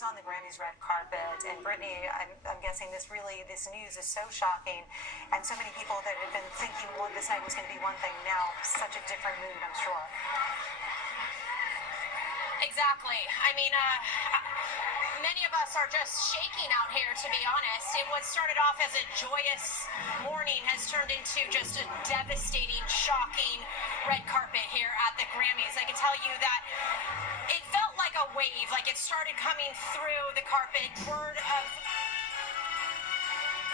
was on the Grammys red carpet, and Brittany, I'm guessing this news is so shocking, and so many people that had been thinking this night was going to be one thing, now such a different mood, I'm sure. Exactly. I mean, many of us are just shaking out here, to be honest. It was started off as a joyous morning, has turned into just a devastating, shocking red carpet here at the Grammys. I can tell you that it felt like a wave, like it started coming through the carpet. Word of...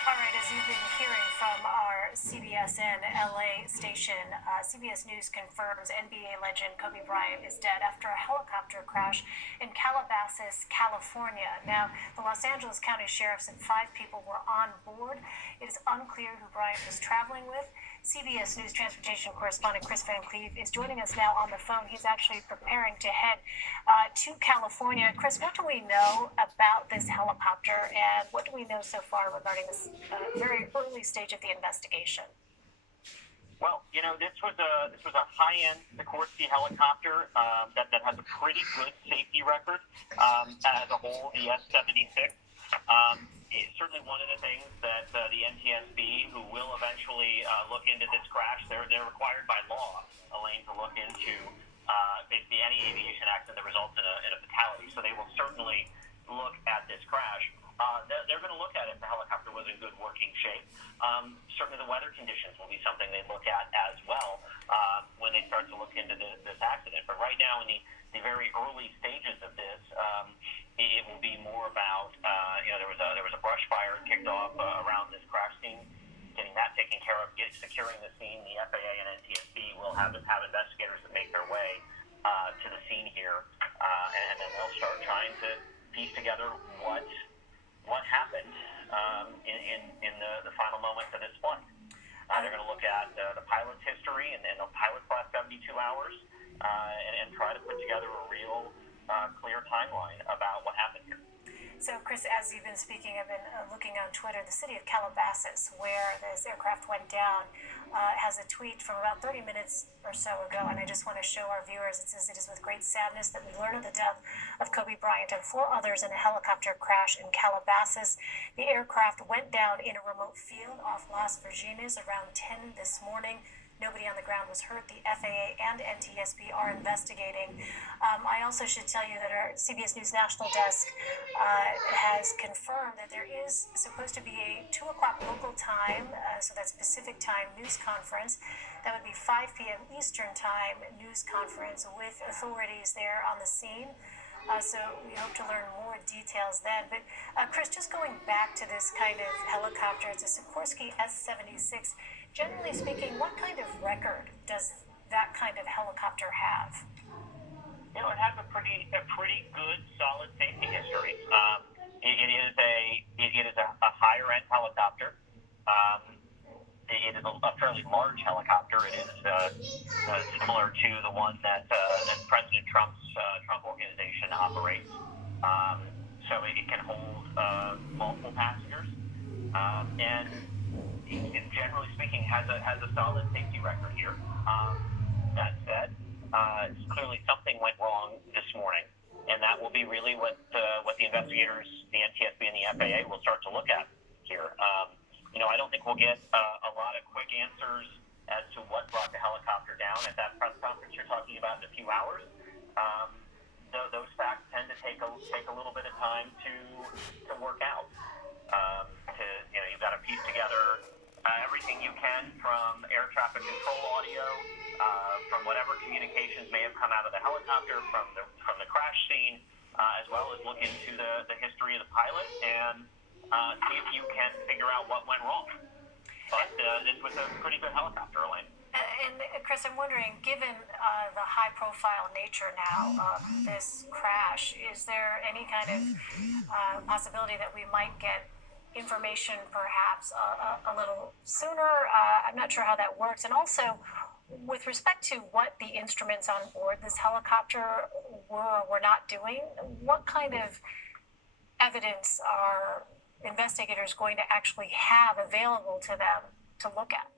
All right, as you've been hearing from our CBSN LA station, CBS News confirms NBA legend Kobe Bryant is dead after a helicopter crash in Calabasas, California. Now, the Los Angeles County Sheriff said 5 people were on board. It is unclear who Bryant was traveling with. CBS News transportation correspondent Chris Van Cleve is joining us now on the phone. He's actually preparing to head to California. Chris, what do we know about this helicopter, and what do we know so far regarding this very early stage of the investigation? Well, this was a high-end Sikorsky helicopter that has a pretty good safety record as a whole. The S-76. It's certainly one of the things that the NTSB, who will eventually look into this crash, they're required by law, Elaine, to look into basically any aviation accident that results in a fatality. So they will certainly look at this crash. They're going to look at if the helicopter was in good working shape. Certainly the weather conditions will be something they look at as well when they start to look into this accident. But right now, in the very early stages of this, it will be more about there was a brush fire kicked off around this crash scene, getting that taken care of, securing the scene. The FAA and NTSB will have investigators that make their way to the scene here, and then they'll start trying to piece together what happened in the final moments of this flight. They're going to look at the pilot's history and the pilot's last 72 hours and try to put together a real clear timeline about what happened here. So, Chris, as you've been speaking, I've been looking on Twitter. The city of Calabasas, where this aircraft went down, has a tweet from about 30 minutes or so ago, and I just want to show our viewers. It says, "It is with great sadness that we learn of the death of Kobe Bryant and 4 others in a helicopter crash in Calabasas. The aircraft went down in a remote field off Las Virgenes around 10 this morning. Nobody on the ground was hurt. The FAA and NTSB are investigating." I also should tell you that our CBS News National Desk has confirmed that there is supposed to be a 2 o'clock local time, so that's Pacific time, news conference. That would be 5 p.m. Eastern time news conference with authorities there on the scene. So we hope to learn more details then. But Chris, just going back to this kind of helicopter, it's a Sikorsky S-76. Generally speaking, what kind of record does that kind of helicopter have? It has a pretty good, solid safety history. It is a higher end helicopter. It is a fairly large helicopter. It is similar to the one that President Trump's Trump organization operates. So it can hold multiple passengers, and generally speaking, has a solid safety record here. That said, clearly something went wrong this morning, and that will be really what the investigators, the NTSB and the FAA, will start to look at here. I don't think we'll get a lot of quick answers as to what brought the helicopter down at that press conference you're talking about in a few hours. Those facts tend to take a little bit of time to work out. You've got to piece together everything you can from air traffic control audio, from whatever communications may have come out of the helicopter from the crash scene, as well as look into the history of the pilot and see if you can figure out what went wrong. But this was a pretty good helicopter, Elaine. And Chris, I'm wondering, given the high-profile nature now of this crash, is there any kind of possibility that we might get information perhaps a little sooner? I'm not sure how that works. And also, with respect to what the instruments on board this helicopter were or were not doing, what kind of evidence are investigators going to actually have available to them to look at?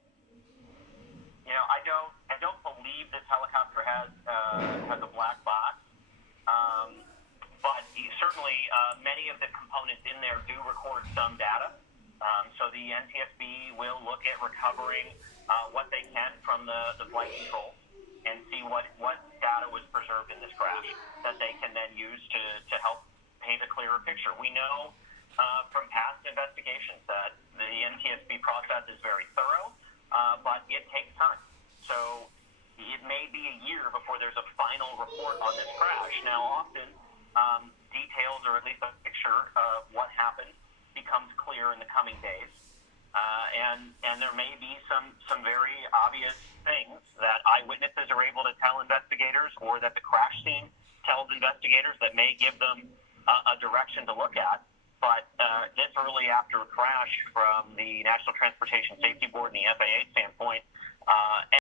I don't believe this helicopter has a black box, but certainly many of the components in there do record some data. So the NTSB will look at recovering what they can from the flight controls and see what data was preserved in this crash that they can then use to help paint a clearer picture. We know from past investigations that the NTSB process is very thorough, but it takes time. So it may be a year before there's a final report on this crash. Now, often details, or at least a picture of what happened, becomes clear in the coming days. And there may be some very obvious things that eyewitnesses are able to tell investigators, or that the crash scene tells investigators, that may give them a direction to look at. But this early after a crash, from the National Transportation Safety Board and the FAA standpoint,